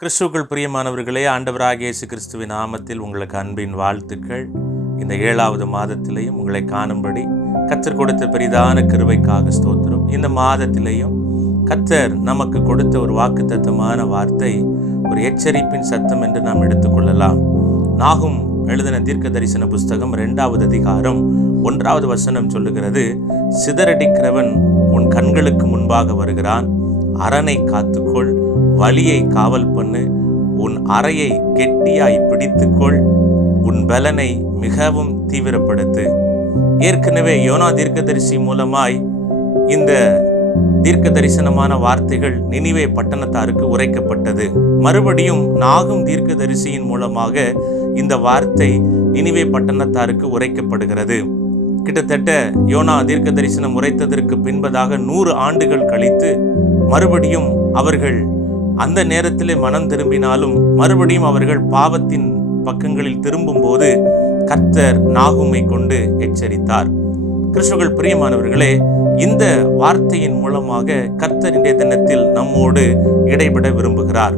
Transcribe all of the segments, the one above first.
கிறிஸ்துக்கள் பிரியமானவர்களே ஆண்டவராக இயேசு கிறிஸ்துவின் நாமத்தில் உங்களுக்கு அன்பின் வாழ்த்துக்கள். இந்த ஏழாவது மாதத்திலையும் உங்களை காணும்படி கத்தர் கொடுத்த பெரிதான கிருவைக்காக ஸ்தோத்திரம். இந்த மாதத்திலையும் கத்தர் நமக்கு கொடுத்த ஒரு வாக்குத்தத்தமான வார்த்தை ஒரு எச்சரிப்பின் சத்தம் என்று நாம் எடுத்துக்கொள்ளலாம். நாகும் எழுதின தீர்க்க தரிசன புஸ்தகம் இரண்டாவது அதிகாரம் ஒன்றாவது வசனம் சொல்லுகிறது சிதறடிக்கிறவன் உன் கண்களுக்கு முன்பாக வருகிறான் அரணை காத்துக்கொள் வழியை காவல் பண்ணு. உன் அறையை கெட்டியாய் பிடித்துக்கொள். உன் பலனை மிகவும் தீவிரப்படுத்து. ஏற்கனவே யோனா தீர்க்கதரிசி மூலமாய் இந்த தீர்க்க தரிசனமான வார்த்தைகள் நினிவே பட்டணத்தாருக்கு உரைக்கப்பட்டது. மறுபடியும் நாகும் தீர்க்கதரிசியின் மூலமாக இந்த வார்த்தை நினிவே பட்டணத்தாருக்கு உரைக்கப்படுகிறது. கிட்டத்தட்ட யோனா தீர்க்க தரிசனம் உரைத்ததற்கு பின்பதாக நூறு ஆண்டுகள் கழித்து மறுபடியும் அவர்கள் அந்த நேரத்திலே மனம் திரும்பினாலும் மறுபடியும் அவர்கள் பாவத்தின் பக்கங்களில் திரும்பும்போது கர்த்தர் நாகுமை கொண்டு எச்சரித்தார். கிறிஸ்துகள் பிரியமானவர்களே இந்த வார்த்தையின் மூலமாக கர்த்தர் இன்றைய தினத்தில் நம்மோடு இடைபட விரும்புகிறார்.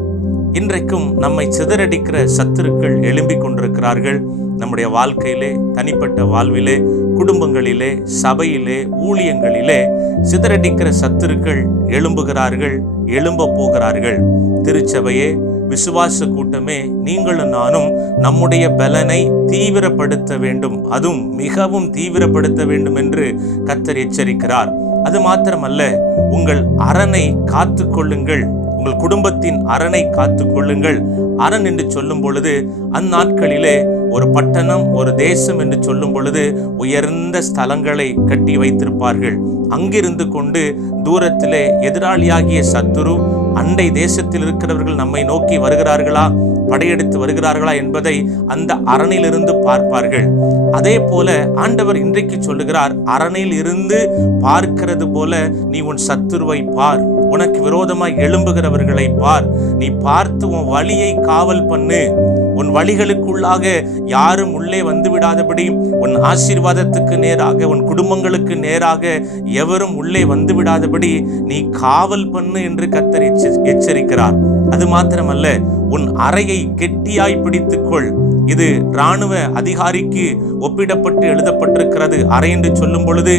இன்றைக்கும் நம்மை சிதறடிக்கிற சத்துருக்கள் எழும்பிக் கொண்டிருக்கிறார்கள். நம்முடைய வாழ்க்கையிலே தனிப்பட்ட வாழ்விலே குடும்பங்களிலே சபையிலே ஊழியங்களிலே சிதறடிக்கிற சத்துருக்கள் எழும்புகிறார்கள் எழும்ப போகிறார்கள். திருச்சபையே விசுவாச கூட்டமே நீங்களும் நானும் நம்முடைய பலனை தீவிரப்படுத்த வேண்டும். அதுவும் மிகவும் தீவிரப்படுத்த வேண்டும் என்று கத்தர் எச்சரிக்கிறார். அது மாத்திரமல்ல உங்கள் அரணை காத்து கொள்ளுங்கள் உங்கள் குடும்பத்தின் அரணை காத்து கொள்ளுங்கள். அரண் என்று சொல்லும் பொழுது அந்நாட்களிலே ஒரு பட்டணம் ஒரு தேசம் என்று சொல்லும் பொழுது உயர்ந்த ஸ்தலங்களை கட்டி வைத்திருப்பார்கள். அங்கிருந்து கொண்டு தூரத்திலே எதிராளியாகிய சத்துரு அண்டை தேசத்தில் இருக்கிறவர்கள் நம்மை நோக்கி வருகிறார்களா? படையெடுத்து வருகிறார்களா என்பதை அந்த அரணிலிருந்து பார்ப்பார்கள். அதே போல ஆண்டவர் இன்றைக்கு சொல்லுகிறார் அரணில் இருந்து பார்க்கிறது போல நீ உன் சத்துருவை பார். உனக்கு விரோதமாய் எழும்புகிறவர்களை பார். நீ பார்த்து உன் வழியை காவல் பண்ணு. உன் வழிகளுக்குள்ளாக யாரும் உள்ளே வந்து விடாதபடி உன் ஆசீர்வாதத்துக்கு நேராக உன் குடும்பங்களுக்கு நேராக எவரும் உள்ளே வந்து விடாதபடி நீ காவல் பண்ணு என்று கத்தர் எச்சரிக்கிறார். அது மாத்திரமல்ல உன் அறையை கெட்டியாய் பிடித்துக்கொள். இது இராணுவ அதிகாரிக்கு ஒப்பிடப்பட்டு எழுதப்பட்டிருக்கிறது. அறை என்று சொல்லும் பொழுது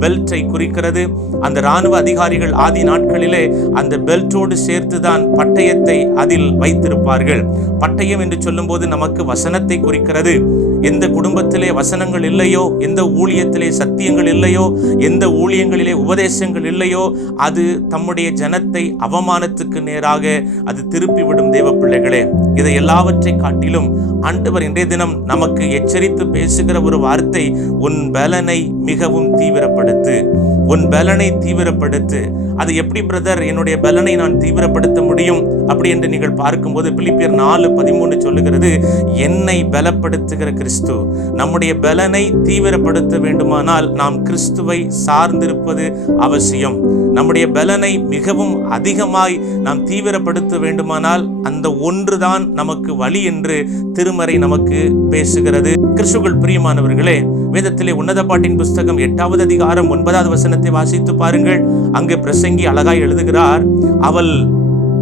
பெல்ட்டை குறிக்கிறது. அந்த இராணுவ அதிகாரிகள் ஆதி நாட்களிலே அந்த பெல்ட்டோடு சேர்த்து தான் பட்டயத்தை அதில் வைத்திருப்பார்கள். பட்டயம் என்று சொல்லும்போது நமக்கு வசனத்தை குறிக்கிறது. எந்த குடும்பத்திலே வசனங்கள் இல்லையோ எந்த ஊழியத்திலே சத்தியங்கள் இல்லையோ எந்த ஊழியங்களிலே உபதேசங்கள் இல்லையோ அது தம்முடைய ஜனத்தை அவமானத்துக்கு நேராக அது திருப்பிவிடும் தேவ பிள்ளைகளே. இதை எல்லாவற்றை காட்டிலும் ஆண்டவர் இன்றைய தினம் நமக்கு எச்சரித்து பேசுகிற ஒரு வார்த்தை உன் பலனை மிகவும் தீவிரப்படுத்து. உன் பலனை தீவிரப்படுத்து. அது எப்படி பிரதர் என்னுடைய பலனை நான் தீவிரப்படுத்த முடியும்? அப்படி என்று நீங்கள் பார்க்கும்போது பிலிப்பியர் நாலு பதிமூணு சொல்லுகிறது என்னை பலப்படுத்துகிற கிறிஸ்து நம்முடைய பலனை தீவிரப்படுத்த வேண்டுமானால் நாம் கிறிஸ்துவை சார்ந்திருப்பது அவசியம். நம்முடைய பலனை மிகவும் அதிகமாய் நாம் தீவிரப்படுத்த வேண்டுமானால் அந்த ஒன்றுதான் நமக்கு வழி என்று திருமறை நமக்கு பேசுகிறது. கிறிஸ்துகள் பிரியமானவர்களே வேதத்திலே உன்னத பாட்டின் புஸ்தகம் எட்டாவது அதிகாரம் ஒன்பதாவது வசனத்தை வாசித்து பாருங்கள். அங்கு பிரசங்கி அழகாய் எழுதுகிறார் அவள்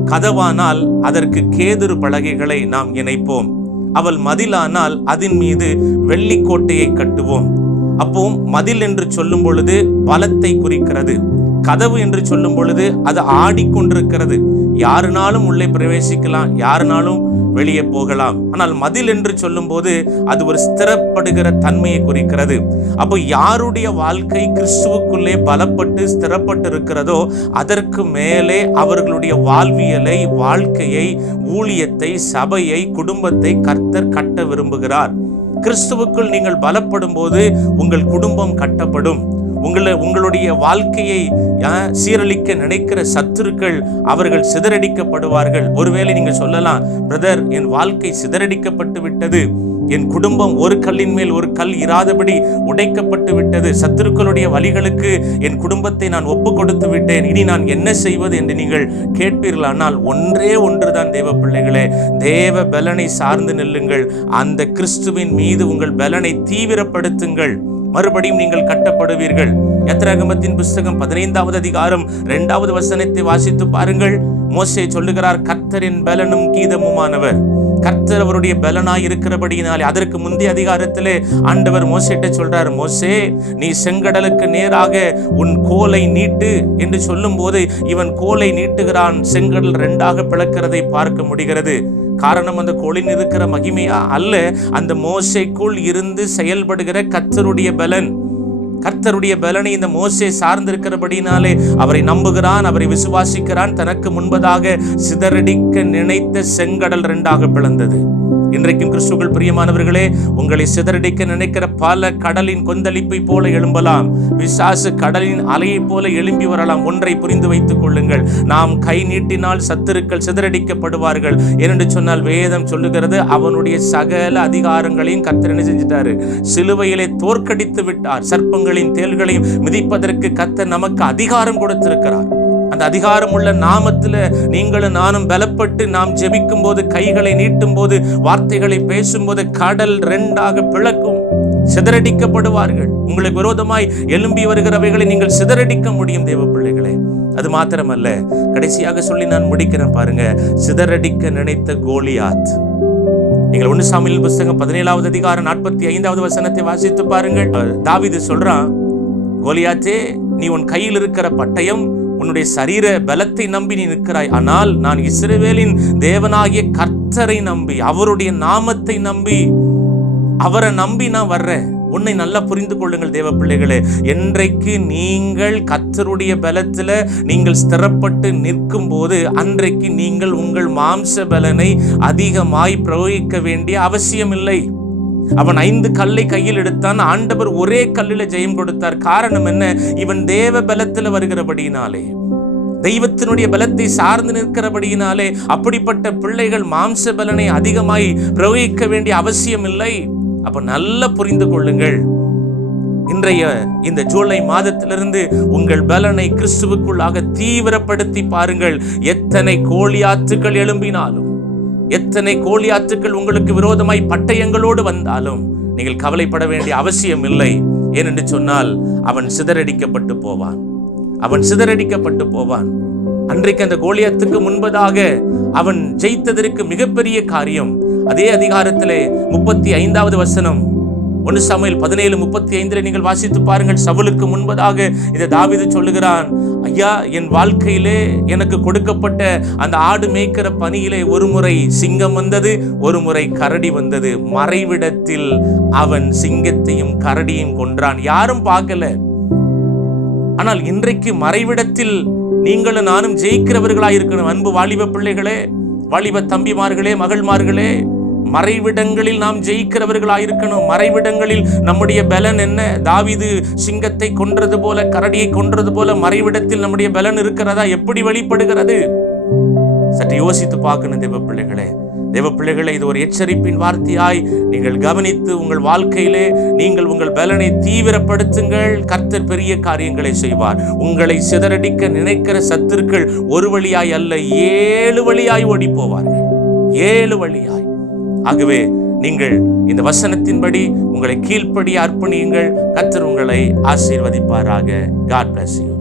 கதவானால் அதற்கு கேதுரு பலகைகளை நாம் இணைப்போம். அவள் மதிலானால் அதன் மீது வெள்ளிக்கோட்டையை கட்டுவோம். அப்போ மதில் என்று சொல்லும் பொழுது பலத்தை குறிக்கிறது. கதவு என்று சொல்லும் பொழுது அது ஆடிக்கொண்டிருக்கிறது. யாருனாலும் உள்ளே பிரவேசிக்கலாம் யாருனாலும் வெளியே போகலாம். ஆனால் மதில் என்று சொல்லும்போது அது ஒரு ஸ்திரப்படுகிற தன்மையை குறிக்கிறது. அப்போ யாருடைய வாழ்க்கை கிறிஸ்துவுக்குள்ளே பலப்பட்டு ஸ்திரப்பட்டு இருக்கிறதோ அதற்கு மேலே அவர்களுடைய வாழ்வியலை வாழ்க்கையை ஊழியத்தை சபையை குடும்பத்தை கர்த்தர் கட்ட விரும்புகிறார். கிறிஸ்துவுக்குள் நீங்கள் பலப்படும் போது உங்கள் குடும்பம் கட்டப்படும். உங்களை உங்களுடைய வாழ்க்கையை சீரழிக்க நினைக்கிற சத்துருக்கள் அவர்கள் சிதறடிக்கப்படுவார்கள். ஒருவேளை நீங்கள் சொல்லலாம் பிரதர் என் வாழ்க்கை சிதறடிக்கப்பட்டு விட்டது. என் குடும்பம் ஒரு கல்லின் மேல் ஒரு கல் இராதபடி உடைக்கப்பட்டு விட்டது. சத்துருக்களுடைய வழிகளுக்கு என் குடும்பத்தை நான் ஒப்பு கொடுத்து விட்டேன். இனி நான் என்ன செய்வது? என்று நீங்கள் கேட்பீர்களானால் ஒன்றே ஒன்றுதான் தேவ பிள்ளைகளே. தேவ பலனை சார்ந்து நில்லுங்கள். அந்த கிறிஸ்துவின் மீது உங்கள் பலனை தீவிரப்படுத்துங்கள். மறுபடியும் நீங்கள் கட்டப்படுவீர்கள். எத்திரகமத்தின் புஸ்தகம் பதினைந்தாவது அதிகாரம் இரண்டாவது வசனத்தை வாசித்து பாருங்கள். மோசை சொல்லுகிறார் கர்த்தரின் பலனும் கீதமுமானவர். கர்த்தர் அவருடைய பலனாய் இருக்கிறபடியினாலே அதற்கு முந்தைய அதிகாரத்திலே ஆண்டவர் மோசிட்ட சொல்றார் மோசே நீ செங்கடலுக்கு நேராக உன் கோலை நீட்டு என்று சொல்லும்போது இவன் கோலை நீட்டுகிறான். செங்கடல் ரெண்டாக பிளக்கிறதை பார்க்க முடிகிறது. காரணம் அந்த கோலின் இருக்கிற மகிமையா? அல்ல அந்த மோசைக்குள் இருந்து செயல்படுகிற கத்தருடைய பலன். கர்த்தருடைய பலனை இந்த மோசே சார்ந்திருக்கிறபடினாலே அவரை நம்புகிறான் அவரை விசுவாசிக்கிறான். தனக்கு முன்பதாக சிதறடிக்க நினைத்த செங்கடல் ரெண்டாக பிளந்தது. இன்றைக்கும் கிறிஸ்துகள் பிரியமானவர்களே உங்களை சிதறடிக்க நினைக்கிற பல கடலின் கொந்தளிப்பை போல எழும்பலாம். விசாசு கடலின் அலையைப் போல எழும்பி வரலாம். ஒன்றை புரிந்து வைத்துக் கொள்ளுங்கள். நாம் கை நீட்டினால் சத்துருக்கள் சிதறடிக்கப்படுவார்கள். ஏனென்று சொன்னால் வேதம் சொல்லுகிறது அவனுடைய சகல அதிகாரங்களையும் கத்திரனை செஞ்சிட்டாரு? சிலுவையிலே தோற்கடித்து விட்டார். சர்ப்பங்களின் தேள்களையும் மிதிப்பதற்கு கத்த நமக்கு அதிகாரம் கொடுத்திருக்கிறார். அந்த அதிகாரம் உள்ள நீங்களும் நானும் பலப்பட்டு நாம் ஜெபிக்கும் போது கைகளை நீட்டும் போது வார்த்தைகளை பேசும்போது கடல் ரெண்டாக பிளக்கும். சிதறடிக்கப்படுவார்கள். உங்களுக்கு விரோதமாய் எழும்பி வருகிறவைகளை நீங்கள் சிதறடிக்க முடியும் தேவ பிள்ளைகளே. அது மாத்திரமல்ல. கடைசியாக சொல்லி நான் முடிக்கிறேன் பாருங்க. சிதறடிக்க நினைத்த கோலியாத். நீங்கள் ஒன்று சாமியில் புஸ்தகம் பதினேழாவது அதிகாரம் நாற்பத்தி ஐந்தாவது வசனத்தை வாசித்து பாருங்கள். தாவிது சொல்றான் கோலியாத்தே நீ உன் கையில் இருக்கிற பட்டயம் உன்னுடைய சரீர பலத்தை நம்பி நீ நிற்கிறாய். ஆனால் நான் இஸ்ரவேலின் தேவனாகிய கர்த்தரை நம்பி அவருடைய நாமத்தை நம்பி அவரை நம்பி நான் வர்றேன். உன்னை நல்லா புரிந்து கொள்ளுங்கள் தேவ பிள்ளைகளே. என்றைக்கு நீங்கள் கத்தருடைய பலத்தில் நீங்கள் ஸ்திரப்பட்டு நிற்கும் போது அன்றைக்கு நீங்கள் உங்கள் மாம்ச பலனை அதிகமாய் பிரயோகிக்க வேண்டிய அவசியமில்லை. அவன் ஐந்து கல்லை கையில் எடுத்தான் ஆண்டவர் ஒரே கல்லில் ஜெயம் கொடுத்தார். காரணம் என்ன? இவன் தேவ பலத்தில் வருகிறபடியினாலே. தெய்வத்தினுடைய பலத்தை சார்ந்து நிற்கிறபடியினாலே அப்படிப்பட்ட பிள்ளைகள் மாம்ச பலனை அதிகமாய் பிரயோகிக்க வேண்டிய அவசியம் இல்லை அப்ப நல்லா புரிந்து கொள்ளுங்கள். இன்றைய இந்த ஜூலை மாதத்திலிருந்து உங்கள் பலனை கிறிஸ்துவுக்குள்ளாக தீவிரப்படுத்தி பாருங்கள். எத்தனை கோழியாத்துக்கள் எழும்பினாலும் எத்தனை கோழியாத்துக்கள் உங்களுக்கு விரோதமாய் பட்டயங்களோடு வந்தாலும் நீங்கள் கவலைப்பட வேண்டிய அவசியம் இல்லை ஏனென்று சொன்னால் அவன் சிதறடிக்கப்பட்டு போவான். அவன் சிதறடிக்கப்பட்டு போவான். அன்றைக்கு அந்த கோலியத்துக்கு முன்பதாக அவன் ஜெயித்ததற்கு மிகப்பெரிய காரியம் அதே அதிகாரத்திலே முப்பத்தி ஐந்தாவது வசனம். ஒன்று சமையல் பதினேழு முப்பத்தி ஐந்தில் நீங்கள் வாசித்து பாருங்கள். சவுலுக்கு முன்பதாக இதை தாவிது சொல்லுகிறான் ஐயா என் வாழ்க்கையிலே எனக்கு கொடுக்கப்பட்ட அந்த ஆடு மேய்க்கிற பணியிலே ஒரு முறை சிங்கம் வந்தது ஒரு முறை கரடி வந்தது. மறைவிடத்தில் அவன் சிங்கத்தையும் கரடியும் கொன்றான். யாரும் பார்க்கல. ஆனால் இன்றைக்கு மறைவிடத்தில் நீங்களும் நானும் ஜெயிக்கிறவர்களாக இருக்கணும் அன்பு வாலிப பிள்ளைகளே வாலிப தம்பிமார்களே மகள்மார்களே மறைவிடங்களில் நாம் ஜெயிக்கிறவர்களாயிருக்கணும். மறைவிடங்களில் நம்முடைய பலன் என்ன? தாவிது சிங்கத்தை கொன்றது போல கரடியை கொன்றது போல மறைவிடத்தில் நம்முடைய பலன் இருக்கிறதா? எப்படி வெளிப்படுகிறது சற்று யோசித்து பார்க்கணும் தேவ பிள்ளைகளே தேவ பிள்ளைகளை இது ஒரு எச்சரிப்பின் வார்த்தையாய் நீங்கள் கவனித்து உங்கள் வாழ்க்கையிலே நீங்கள் உங்கள் பலனை தீவிரப்படுத்துங்கள். கர்த்தர் பெரிய காரியங்களை செய்வார். உங்களை சிதறடிக்க நினைக்கிற சத்துருக்கள் ஒரு வழியாய் அல்ல ஏழு வழியாய் ஓடி போவார்கள் ஏழு வழியாய். ஆகவே நீங்கள் இந்த வசனத்தின்படி உங்களை கீழ்ப்படி அர்ப்பணியுங்கள். கத்தர் உங்களை ஆசீர்வதிப்பாராக. God bless you